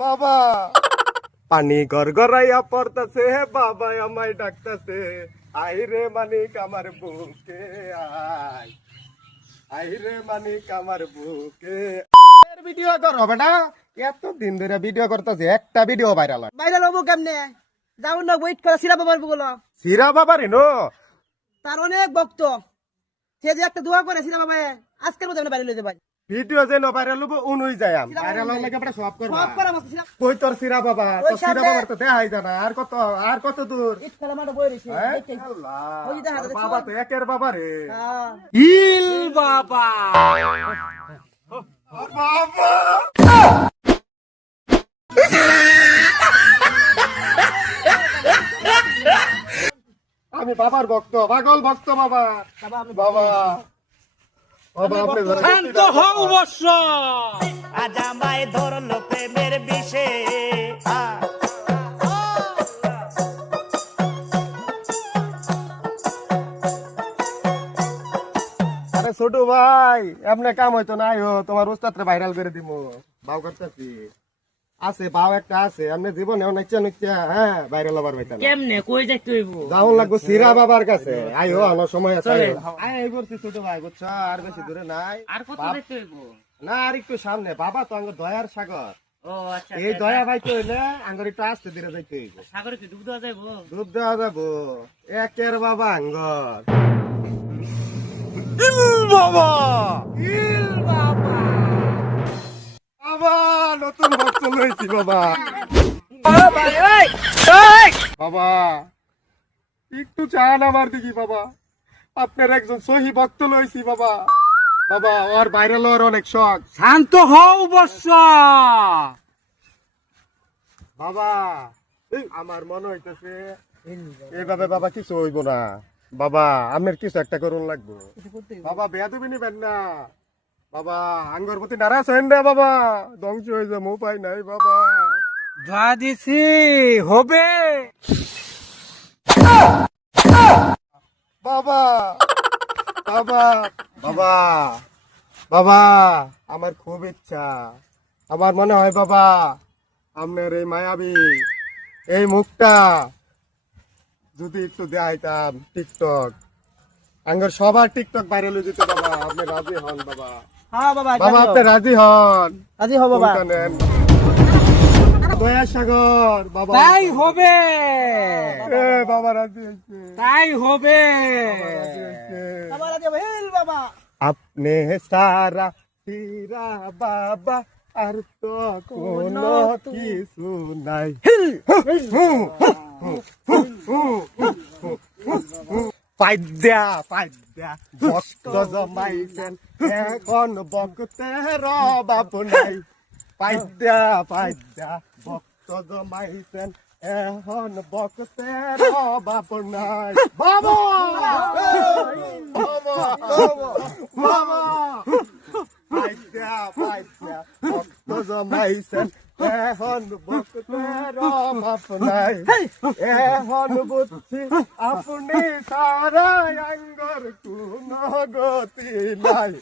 বাবা পানি গড়গড়াইয়া পড়তাছে, বাবা আমায় ডাকতাছে, আই রে মানিক আমার বুকে আয়, আই রে মানিক আমার বুকে। ভিডিও করো বেটা, এত দিন ধরে ভিডিও করতেছে, একটা ভিডিও ভাইরাল হয়। ভাইরাল হবো কেমনে? যাও না ওয়েট করে সিরা বাবার বলো। সিরা বাবারই নো তার অনেক ভক্ত, সে যে একটা দোয়া করে সিরা বাবা আজকের মধ্যে আমরা ভাইরাল হইতে পারি। ভিডিও যে নো ভাইরাল হবো উনুই যায় ভাইরাল হলে বেটা সব করবা। সব করা মাছ সিরা কই তোর সিরা বাবা, ওই তোর সিরা সামনে। বাবার তো দেখাই জানা। আর কত দূর? ইট খেলা মাঠে বই রইছে। হ্যাঁ? আল্লাহ। ওই যে তোর দেখা বাবা তো একের বাবা রে। হ্যাঁ। ইল বাবা বাবা আমি বাবার ভক্ত, পাগল ভক্ত বাবা। বাবা বাবা আপনি ধরে শান্ত হও বর্ষ। আজ আমায় ধরলো প্রেমের বিষে আরে ছোট ভাই এমনি কাম হইতো না, আইও তোমার উস্তাদরে ভাইরাল করে দিমু। বাউ করতেছি আছে, বাউ একটা আছে, এমনি জীবনে নাইচা নাইচা হ্যাঁ ভাইরাল হবার পাইতা না। কেমনে কই যাইতে হইব? যাওন লাগবো সিরা বাবার কাছে, আইও আমার সময় আছে। চলেন। আই করছি ছোট ভাই, বুঝছো আর বেশি দূরে নাই। আর কত যাইতে হইব? না আর একটু সামনে, বাবা তো আঙ্গ দয়ার সাগর। ও আচ্ছা এই দয়া ভাই তো হইলে আঙ্গর একটু আসতে ধীরে যাইতে হইব। সাগরে কি ডুব দেওয়া যাইব? দুধ দেওয়া যাবো একের বাবা আঙ্গর। বাবা ইল বাবা বাবা নতুন ভক্ত লইছি বাবা। বাবা এই এই বাবা একটু চান আমার দিকে বাবা, আপনার একজন সহি ভক্ত লইছি বাবা। বাবা ওর ভাইরাল হওয়ার অনেক শখ। শান্ত হও বর্ষ। বাবা আমার মনে হইতেছে এইভাবে বাবা কিছু হইব না। বাবা আপনার কিছু একটা করুন লাগবো। বাবা বেয়াদবি নিবেন না বাবা, আঙ্গর প্রতি নারাজ হইন না বাবা, ধ্বংস হয়ে যাবো উপায় নাই বাবা। যা দিছি হবে। বাবা বাবা বাবা বাবা আমার খুব ইচ্ছা, আমার মনে হয় বাবা আপনার এই মায়াবী এই মুখটা যদি একটু দেখাইতাম টিকটক, আঙ্গর সবার টিকটক ভাইরাল হয়ে যেত বাবা। আপনি রাজি হন বাবা? হ্যাঁ বাবা বাবা আপনি রাজি হন? রাজি হও বাবা। কোনটা নেন? দয়া সাগর বাবা। তাই হবে। এ বাবা রাজি হয়েছে, তাই হবে। রাজি হয়েছে। বাবা রাজি হবে। হিল বাবা। আপনি সারা সিরা বাবা, আর তো কোনো কিছু নাই। পাইদ্যা পাইদ্যা ভক্ত জমাইছেন, এখন ভক্তের অভাব নাই। পাইদ্যা পাইদ্যা ভক্ত জমাইছেন, এখন ভক্তের অভাব নাই। বাবা বাবা বাবা পাইদ্যা পাইদ্যা ভক্ত জমাইছেন, এখন ভক্তের অভাব নাই। এখন বুঝছি আপনি সারা আঙ্গর কোন গতি নাই।